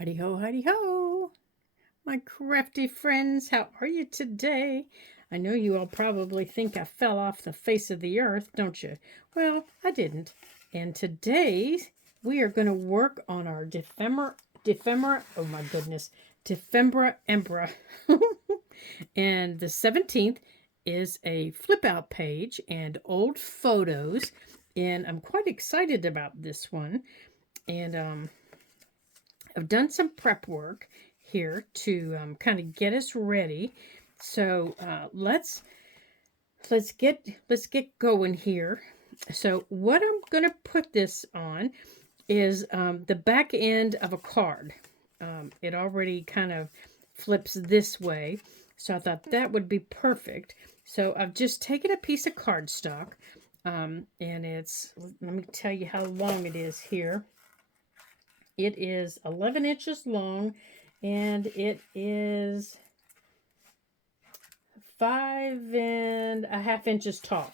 Hidee ho, hidee ho! My crafty friends, how are you today? I know you all probably think I fell off the face of the earth, don't you? Well, I didn't. And today we are going to work on our oh my goodness, Defembra Embra. And the 17th is a flip out page and old photos. And I'm quite excited about this one. And I've done some prep work here to kind of get us ready. So let's get going here. So what I'm going to put this on is the back end of a card. It already kind of flips this way, so I thought that would be perfect. So I've just taken a piece of cardstock, and it's, let me tell you how long it is here. It is 11 inches long, and it is 5.5 inches tall.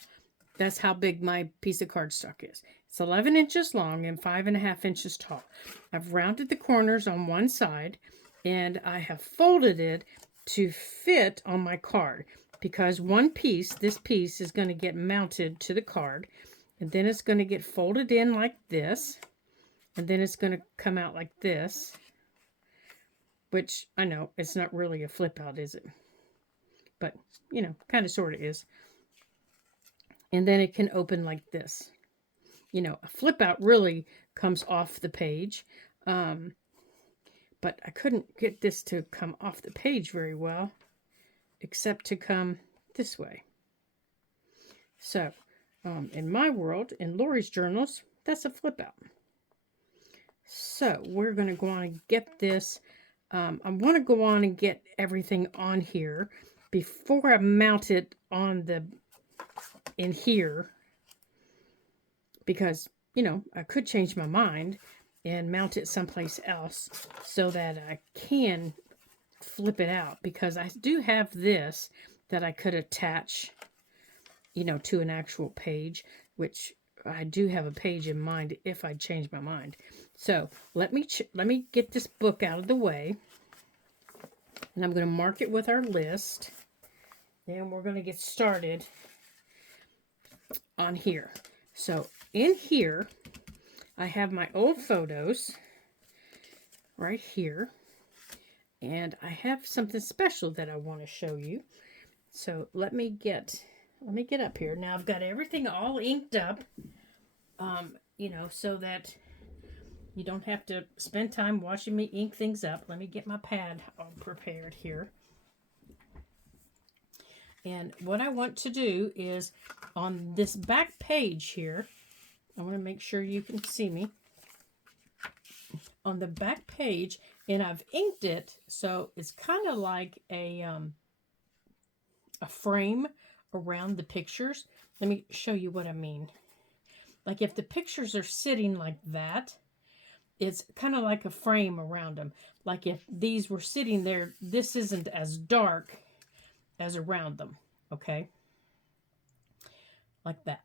That's how big my piece of cardstock is. It's 11 inches long and 5.5 inches tall. I've rounded the corners on one side, and I have folded it to fit on my card, because this piece is going to get mounted to the card, and then it's going to get folded in like this, and then it's going to come out like this, which I know it's not really a flip out, is it? But, you know, kind of sort of is. And then it can open like this. You know, a flip out really comes off the page. But I couldn't get this to come off the page very well, except to come this way. So, in my world, in Lori's journals, that's a flip out. So we're going to go on and get this. I want to go on and get everything on here before I mount it on in here, because, you know, I could change my mind and mount it someplace else so that I can flip it out, because I do have this that I could attach, you know, to an actual page, which I do have a page in mind if I change my mind. So let me get this book out of the way, and I'm going to mark it with our list. Then we're going to get started on here. So in here, I have my old photos right here, and I have something special that I want to show you. So let me get up here. Now I've got everything all inked up, you know, so that you don't have to spend time watching me ink things up. Let me get my pad all prepared here. And what I want to do is, on this back page here, I want to make sure you can see me. On the back page, and I've inked it so it's kind of like a frame around the pictures. Let me show you what I mean. Like if the pictures are sitting like that, it's kind of like a frame around them. Like if these were sitting there, this isn't as dark as around them, okay? Like that.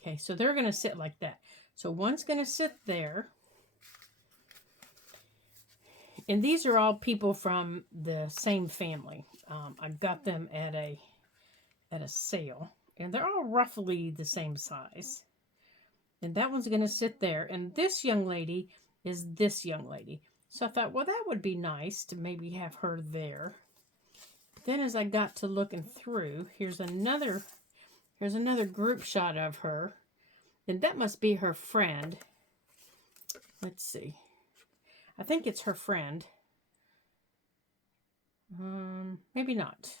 Okay, so they're going to sit like that. So one's going to sit there. And these are all people from the same family. I got them at a sale, and they're all roughly the same size. And that one's going to sit there, and this young lady is this young lady. So I thought, well, that would be nice to maybe have her there. But then as I got to looking through, here's another group shot of her, and that must be her friend. Let's see. I think it's her friend. Maybe not.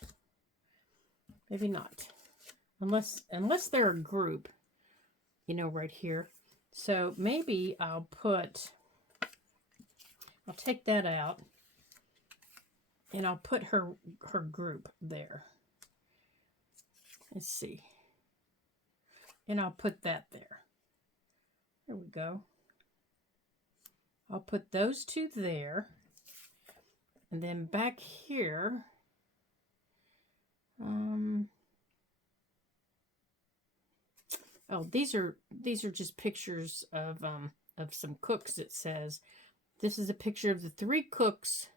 Maybe not. Unless they're a group, you know, right here. So maybe I'll take that out, and I'll put her group there. Let's see. And I'll put that there. There we go. I'll put those two there. And then back here, oh, these are just pictures of some cooks, it says. This is a picture of the 3 cooks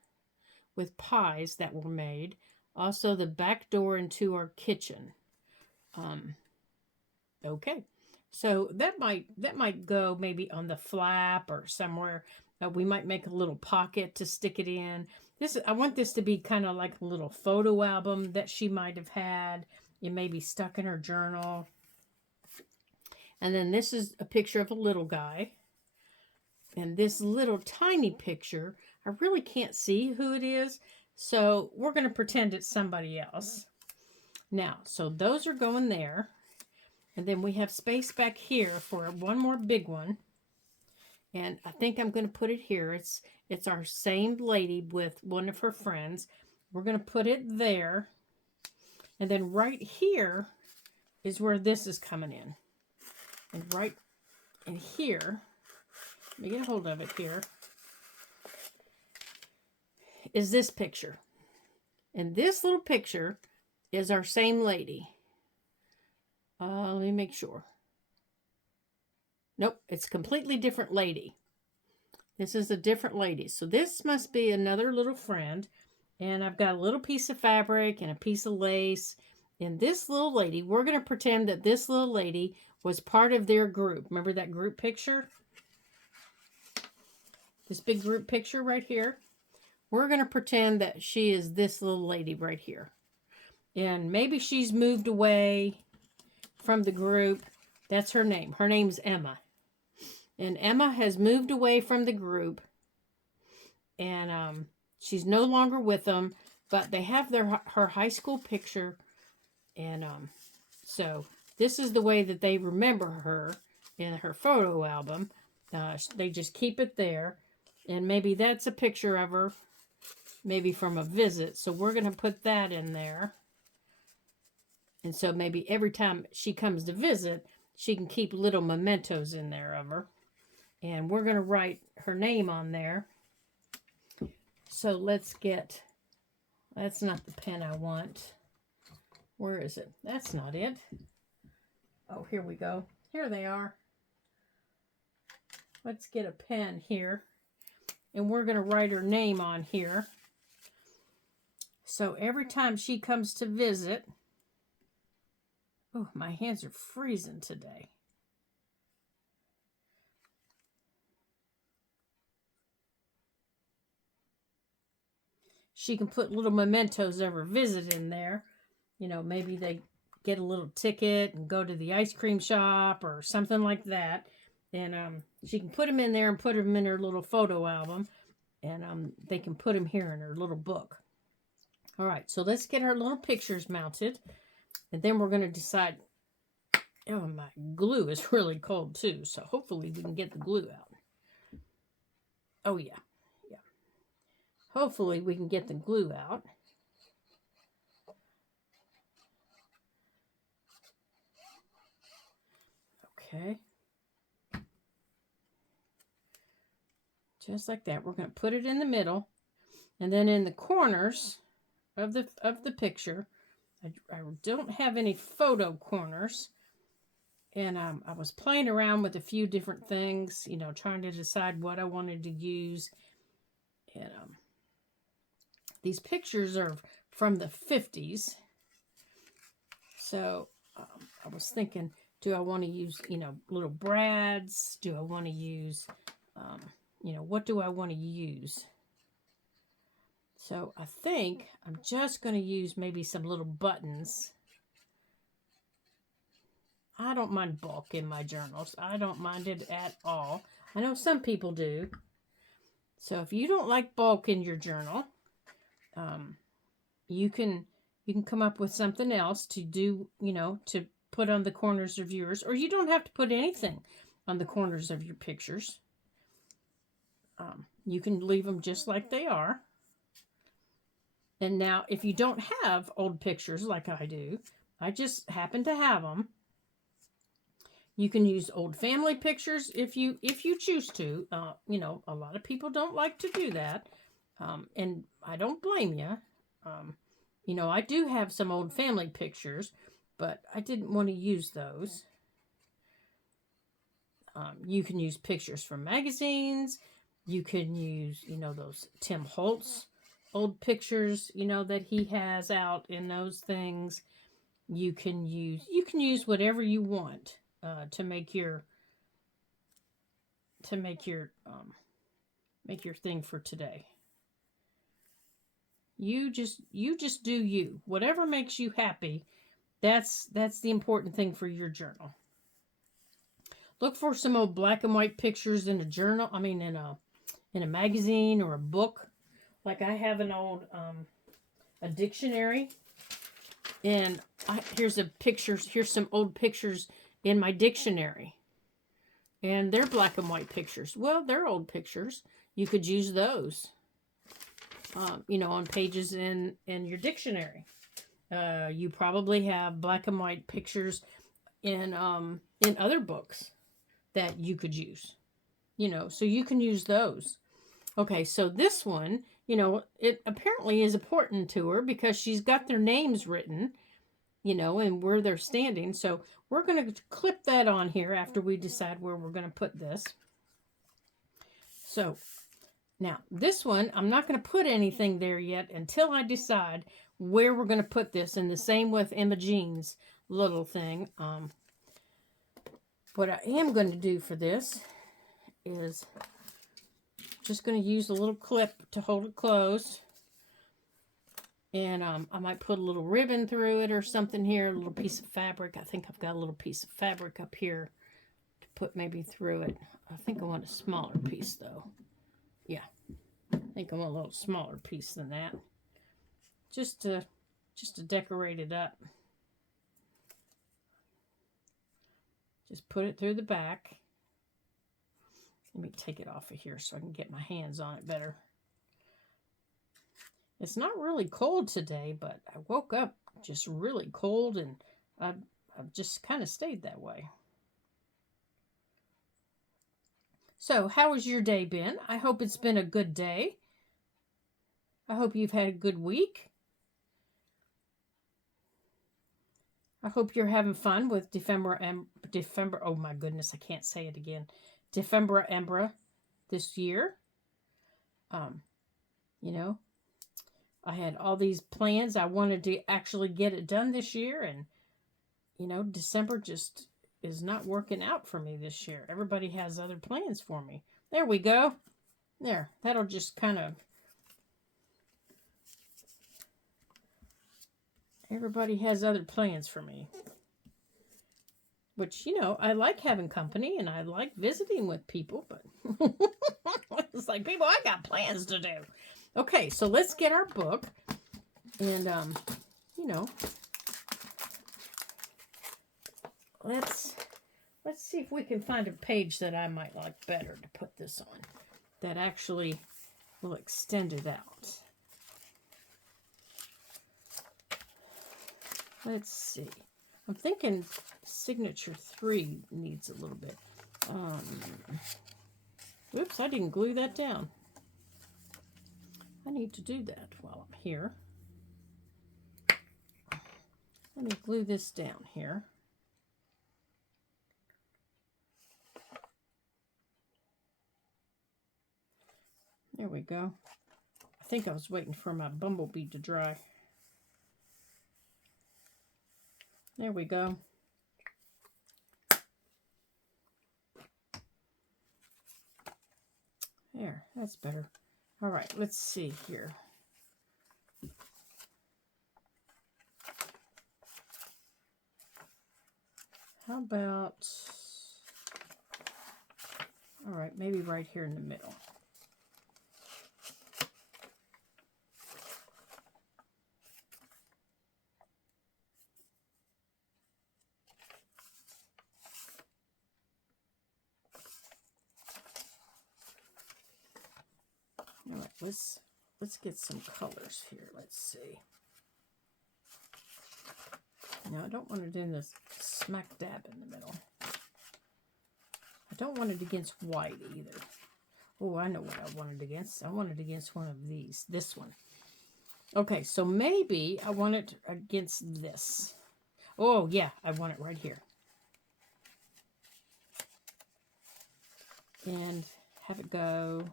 with pies that were made. Also the back door into our kitchen. Okay. So that might go maybe on the flap or somewhere. We might make a little pocket to stick it in. I want this to be kind of like a little photo album that she might have had. It may be stuck in her journal. And then this is a picture of a little guy. And this little tiny picture, I really can't see who it is. So we're going to pretend it's somebody else. Now, so those are going there. And then we have space back here for one more big one. And I think I'm going to put it here. It's our same lady with one of her friends. We're going to put it there. And then right here is where this is coming in. And right in here, let me get a hold of it here, is this picture. And this little picture is our same lady. Let me make sure. Nope, it's a completely different lady. This is a different lady. So this must be another little friend. And I've got a little piece of fabric and a piece of lace. And this little lady, we're going to pretend that this little lady was part of their group. Remember that group picture? This big group picture right here. We're going to pretend that she is this little lady right here. And maybe she's moved away from the group. That's her name. Her name's Emma. And Emma has moved away from the group. And she's no longer with them. But they have her high school picture. And so this is the way that they remember her in her photo album. They just keep it there. And maybe that's a picture of her. Maybe from a visit. So we're going to put that in there. And so maybe every time she comes to visit, she can keep little mementos in there of her. And we're going to write her name on there. So let's get, that's not the pen I want. Where is it? That's not it. Oh, here we go. Here they are. Let's get a pen here. And we're going to write her name on here. So every time she comes to visit, oh, my hands are freezing today. She can put little mementos of her visit in there. You know, maybe they get a little ticket and go to the ice cream shop or something like that. And she can put them in there and put them in her little photo album. And they can put them here in her little book. All right, so let's get our little pictures mounted. And then we're going to decide. Oh, my glue is really cold too. So hopefully we can get the glue out. Oh, yeah. Yeah. Hopefully we can get the glue out. Okay. Just like that. We're going to put it in the middle. And then in the corners of the picture, I don't have any photo corners. And I was playing around with a few different things, you know, trying to decide what I wanted to use. And these pictures are from the 50s. So I was thinking, do I want to use, you know, little brads? Do I want to use, you know, what do I want to use? So I think I'm just going to use maybe some little buttons. I don't mind bulk in my journals. I don't mind it at all. I know some people do. So if you don't like bulk in your journal, you can come up with something else to do, you know, to put on the corners of yours. Or you don't have to put anything on the corners of your pictures. You can leave them just like they are. And now, if you don't have old pictures like I do, I just happen to have them. You can use old family pictures if you choose to. You know, a lot of people don't like to do that, and I don't blame you. You know, I do have some old family pictures, but I didn't want to use those. You can use pictures from magazines. You can use, those Tim Holtz old pictures, that he has out in those things. You can use whatever you want to make your make your thing for today. You just do you. Whatever makes you happy, that's the important thing for your journal. Look for some old black and white pictures in a journal. I mean, in a magazine or a book. Like I have an old a dictionary, and here's some old pictures in my dictionary, and they're black and white pictures. Well, they're old pictures. You could use those, on pages in your dictionary. You probably have black and white pictures in other books that you could use, so you can use those. Okay, so this one, it apparently is important to her because she's got their names written, and where they're standing. So we're going to clip that on here after we decide where we're going to put this. So now this one, I'm not going to put anything there yet until I decide where we're going to put this. And the same with Emma Jean's little thing. What I am going to do for this is just going to use a little clip to hold it closed. And I might put a little ribbon through it or something here, a little piece of fabric. I think I've got a little piece of fabric up here to put maybe through it. I think I want a smaller piece though. Yeah, I think I want a little smaller piece than that. Just to decorate it up. Just put it through the back. Let me take it off of here so I can get my hands on it better. It's not really cold today, but I woke up just really cold, and I've just kind of stayed that way. So, how has your day been? I hope it's been a good day. I hope you've had a good week. I hope you're having fun with Defember, oh my goodness, I can't say it again. Defember Embra this year. I had all these plans. I wanted to actually get it done this year, and December just is not working out for me this year. Everybody has other plans for me. There we go. There, that'll just kind of, everybody has other plans for me. Which, I like having company and I like visiting with people, but it's like, people, I got plans to do. Okay, so let's get our book, and, let's see if we can find a page that I might like better to put this on, that actually will extend it out. Let's see. I'm thinking signature 3 needs a little bit. Oops, I didn't glue that down. I need to do that while I'm here. Let me glue this down here. There we go. I think I was waiting for my bumblebee to dry. There we go. There, that's better. All right, let's see here. How about, all right, maybe right here in the middle. All right, let's get some colors here. Let's see. Now, I don't want it in this smack dab in the middle. I don't want it against white either. Oh, I know what I want it against. I want it against one of these. This one. Okay, so maybe I want it against this. Oh, yeah, I want it right here. And have it go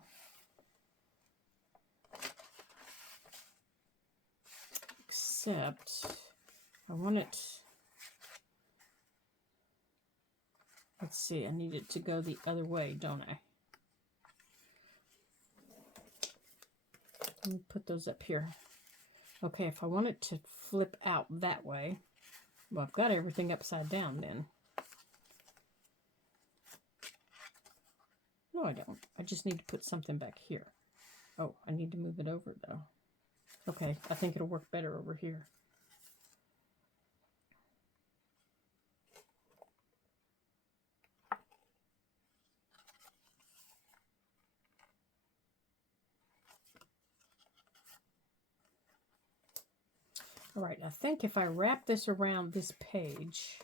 except I want it, let's see, I need it to go the other way, don't I? Let me put those up here. Okay, if I want it to flip out that way, well, I've got everything upside down then. No, I don't. I just need to put something back here. Oh, I need to move it over, though. Okay, I think it'll work better over here. All right, I think if I wrap this around this page,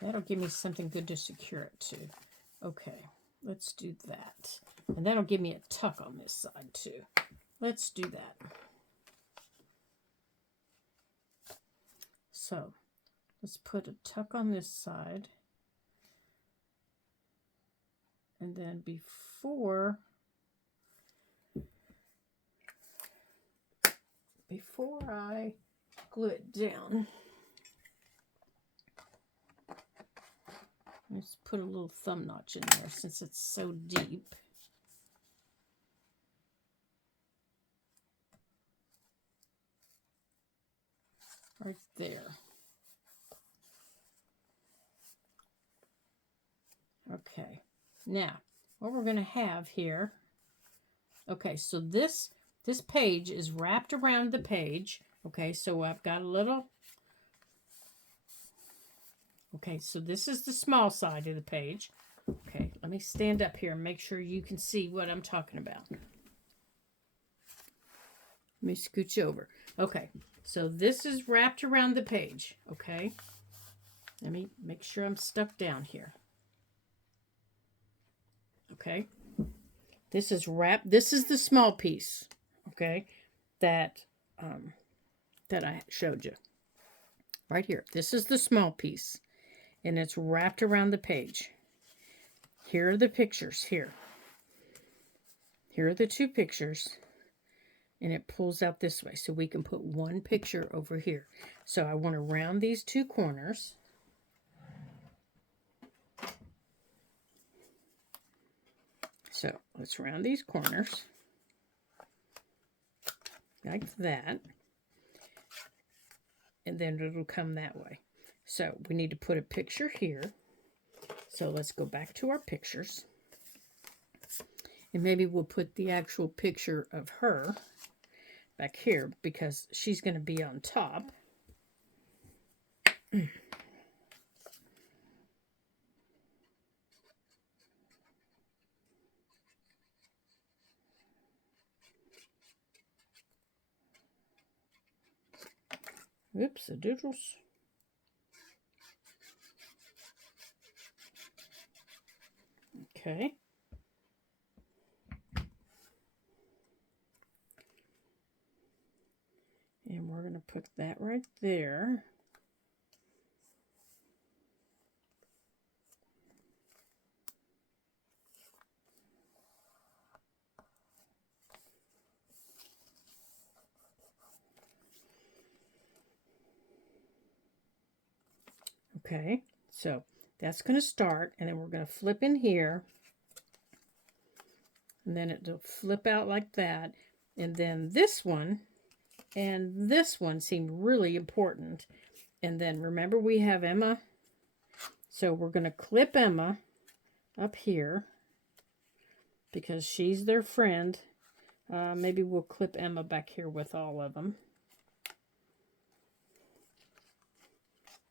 that'll give me something good to secure it to. Okay, let's do that. And that'll give me a tuck on this side too. Let's do that. So let's put a tuck on this side. And then before I glue it down, let's put a little thumb notch in there since it's so deep. Right there. Okay. Now, what we're going to have here, okay, so this page is wrapped around the page. Okay, so I've got a little, okay, so this is the small side of the page. Okay, let me stand up here and make sure you can see what I'm talking about. Let me scooch over. Okay, so this is wrapped around the page, okay? Let me make sure I'm stuck down here. Okay, this is wrapped. This is the small piece, okay, that I showed you right here. This is the small piece, and it's wrapped around the page. Here are the pictures. Here are the two pictures, and it pulls out this way, so we can put one picture over here. So I want to round these two corners. So let's round these corners like that, and then it'll come that way. So we need to put a picture here. So let's go back to our pictures, and maybe we'll put the actual picture of her back here because she's going to be on top. Oops, a doodles. Okay. And we're going to put that right there. Okay, so that's going to start, and then we're going to flip in here, and then it'll flip out like that, and then this one and this one seem really important. And then remember, we have Emma, so we're going to clip Emma up here because she's their friend. Maybe we'll clip Emma back here with all of them.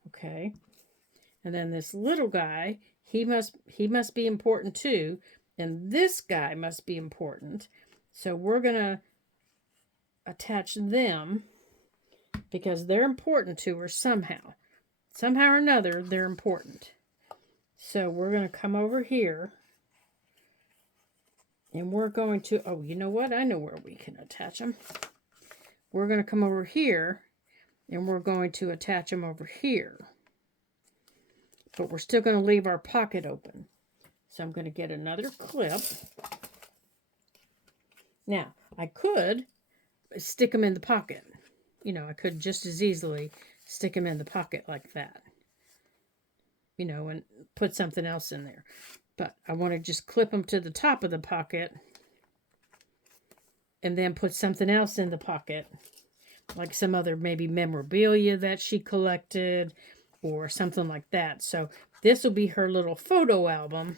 Okay. And then this little guy, he must be important too. And this guy must be important. So we're going to attach them because they're important to her somehow. Somehow or another, they're important. So we're going to come over here. And we're going to, oh, you know what? I know where we can attach them. We're going to come over here. And we're going to attach them over here. but we're still going to leave our pocket open. So I'm going to get another clip. Now, I could stick them in the pocket. You know, I could just as easily stick them in the pocket like that. You know, and put something else in there. But I want to just clip them to the top of the pocket and then put something else in the pocket. Like some other maybe memorabilia that she collected or something like that. So this will be her little photo album.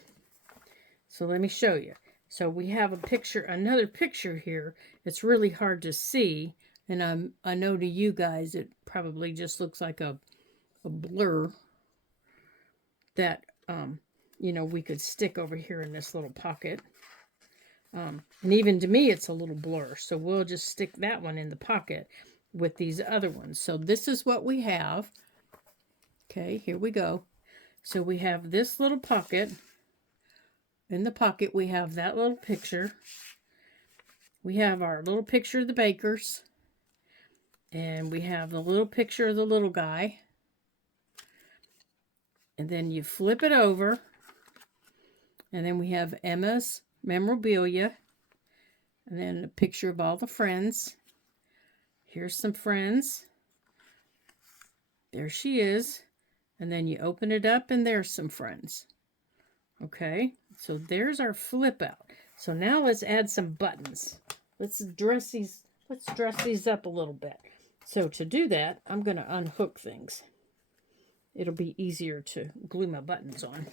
So let me show you. So we have a picture, another picture here. It's really hard to see. And I know to you guys it probably just looks like a blur that, you know, we could stick over here in this little pocket. And even to me, it's a little blur. So we'll just stick that one in the pocket with these other ones. So this is what we have. Okay, here we go. So we have this little pocket. In the pocket, we have that little picture. We have our little picture of the bakers. And we have the little picture of the little guy. And then you flip it over. And then we have Emma's memorabilia. And then a picture of all the friends. Here's some friends. There she is. And then you open it up and there's some friends. Okay, so there's our flip out. So now let's add some buttons. Let's dress these up a little bit. So to do that, I'm going to unhook things. It'll be easier to glue my buttons on.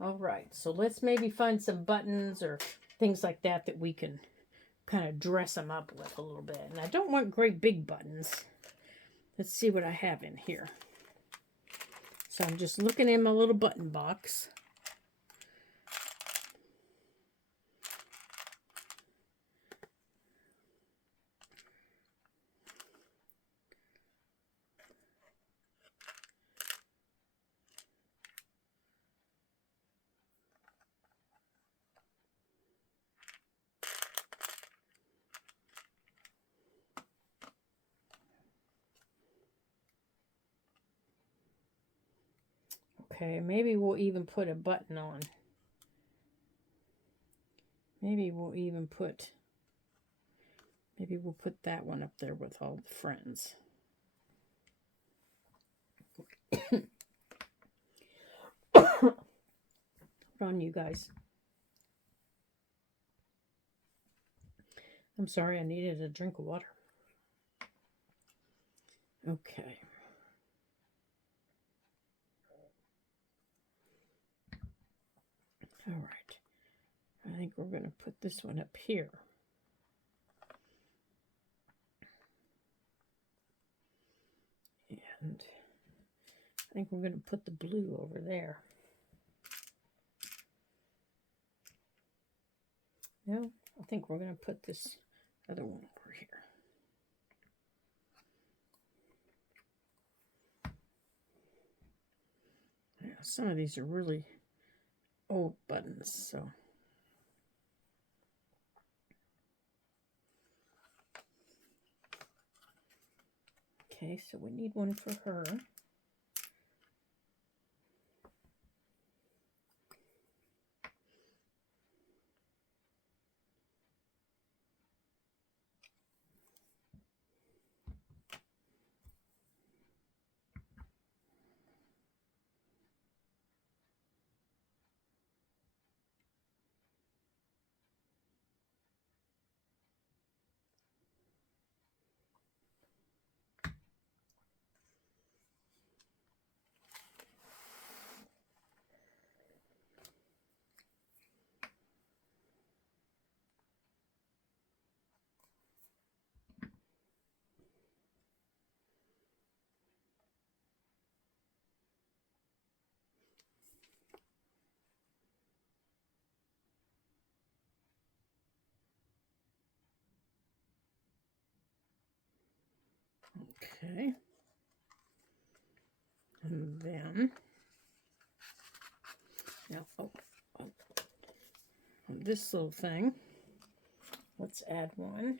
All right, so let's maybe find some buttons or things like that that we can kind of dress them up with a little bit. And I don't want great big buttons. Let's see what I have in here. So I'm just looking in my little button box. Okay, maybe we'll even put a button on. Maybe we'll put that one up there with all the friends. Hold on, you guys. I'm sorry, I needed a drink of water. Okay. All right. I think we're going to put this one up here. And I think we're going to put the blue over there. No, I think we're going to put this other one over here. Yeah, some of these are really old buttons, so. Okay, so we need one for her. Okay. And then, now, on this little thing, let's add one.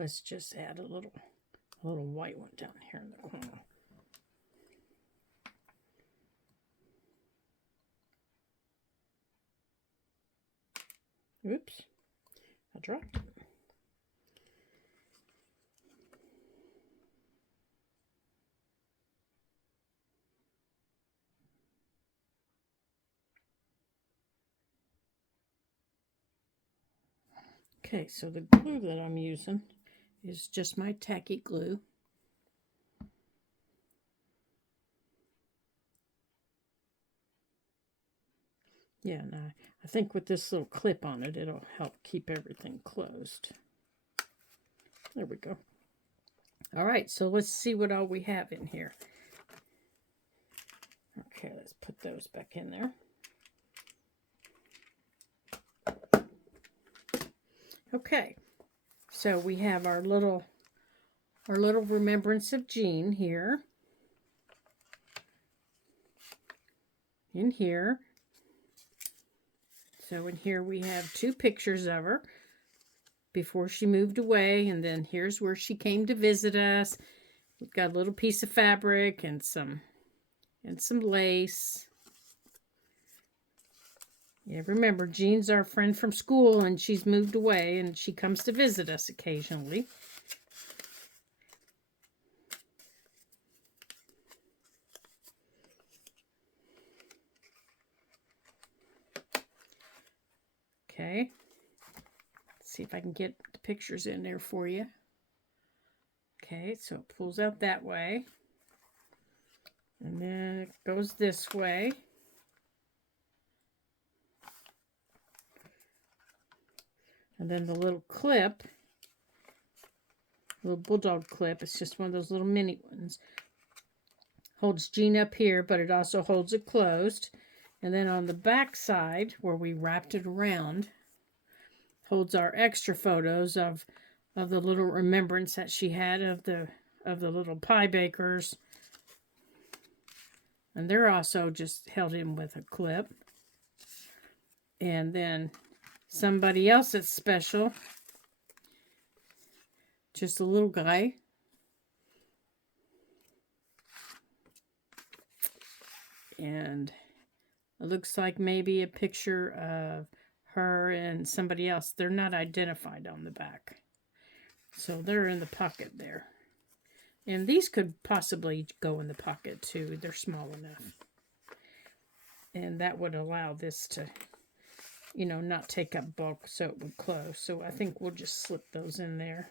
let's just add a little white one down here in the corner. Oops, I dropped it. Okay, so the glue that I'm using is just my tacky glue. Yeah, and I think with this little clip on it, it'll help keep everything closed. There we go. All right, so let's see what all we have in here. Okay, let's put those back in there. Okay, so we have our little remembrance of Jean here. In here. So in here we have 2 pictures of her before she moved away, and then here's where she came to visit us. We've got a little piece of fabric and some lace. Yeah, remember, Jean's our friend from school, and she's moved away, and she comes to visit us occasionally. Okay. Let's see if I can get the pictures in there for you. Okay, so it pulls out that way. And then it goes this way. And then the little clip, little bulldog clip, it's just one of those little mini ones, holds Jean up here, but it also holds it closed. And then on the back side, where we wrapped it around, holds our extra photos of the little remembrance that she had of the little pie bakers. And they're also just held in with a clip. And then somebody else that's special, just a little guy. And it looks like maybe a picture of her and somebody else. They're not identified on the back. So they're in the pocket there. And these could possibly go in the pocket too. They're small enough. And that would allow this to, you know, not take up bulk so it would close. So I think we'll just slip those in there.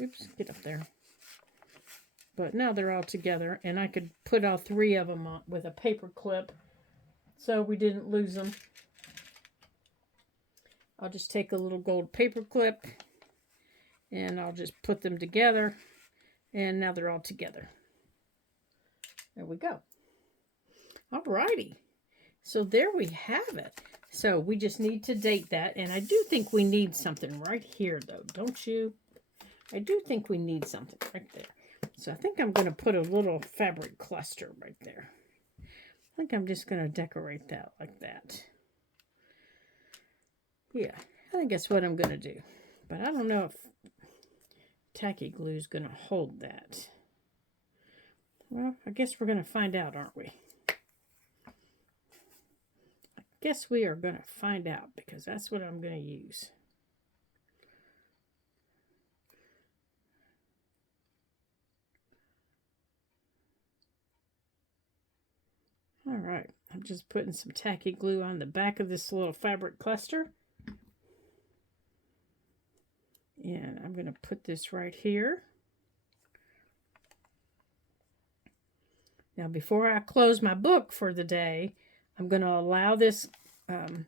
Oops, get up there. But now they're all together, and I could put all 3 of them on with a paper clip so we didn't lose them. I'll just take a little gold paper clip and I'll just put them together, and now they're all together. There we go. Alrighty. So there we have it. So we just need to date that, and I do think we need something right here though, don't you? I do think we need something right there. So I think I'm going to put a little fabric cluster right there. I think I'm just going to decorate that like that. Yeah, I think that's what I'm going to do. But I don't know if tacky glue is going to hold that. Well, I guess we're going to find out, aren't we? I guess we are going to find out, because that's what I'm going to use. All right, I'm just putting some tacky glue on the back of this little fabric cluster. And I'm going to put this right here. Now, before I close my book for the day, I'm going to allow this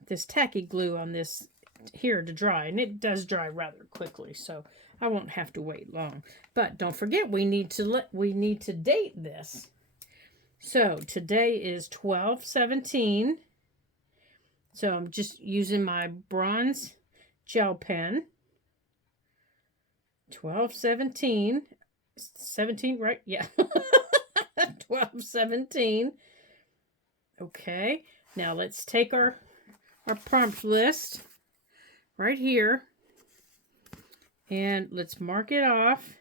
this tacky glue on this here to dry. And it does dry rather quickly, so I won't have to wait long. But don't forget, we need to date this. So today is 12/17. So I'm just using my bronze gel pen. 12/17. 17, right? Yeah. 12/17. Okay. Now let's take our prompt list right here. And let's mark it off.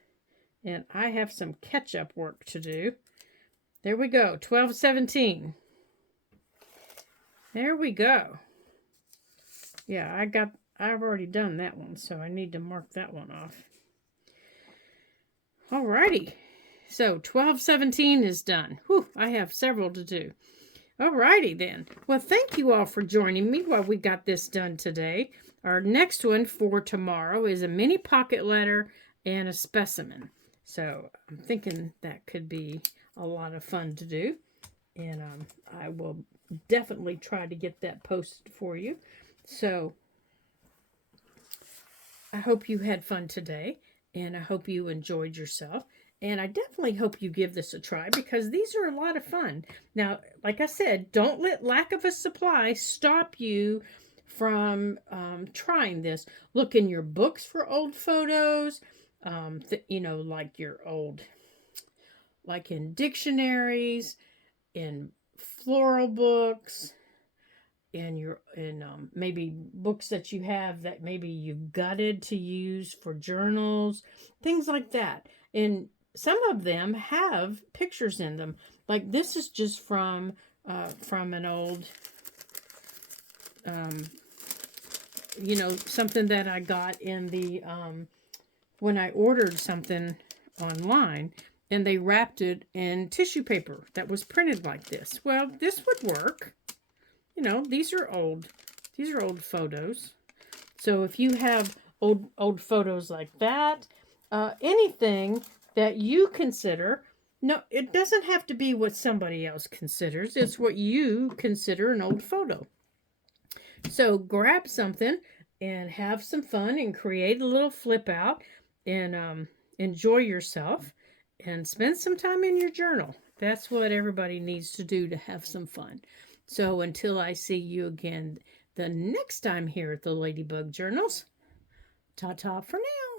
And I have some catch-up work to do. There we go, 12/17. There we go. Yeah, I've already done that one, so I need to mark that one off. Alrighty. So 12/17 is done. Whew, I have several to do. Alrighty then. Well, thank you all for joining me while we got this done today. Our next one for tomorrow is a mini pocket letter and a specimen. So I'm thinking that could be a lot of fun to do. And I will definitely try to get that posted for you. So I hope you had fun today, and I hope you enjoyed yourself. And I definitely hope you give this a try, because these are a lot of fun. Now, like I said, don't let lack of a supply stop you from trying this. Look in your books for old photos, you know, like your old, like in dictionaries, in floral books, in maybe books that you have that maybe you've gutted to use for journals, things like that. And some of them have pictures in them. Like this is just from an old, you know, something that I got in the when I ordered something online, and they wrapped it in tissue paper that was printed like this. Well, this would work. You know, these are old photos. So if you have old photos like that, anything that you consider, no, it doesn't have to be what somebody else considers. It's what you consider an old photo. So grab something and have some fun and create a little flip out and enjoy yourself and spend some time in your journal. That's what everybody needs to do to have some fun. So until I see you again the next time here at the Ladybug Journals, ta-ta for now.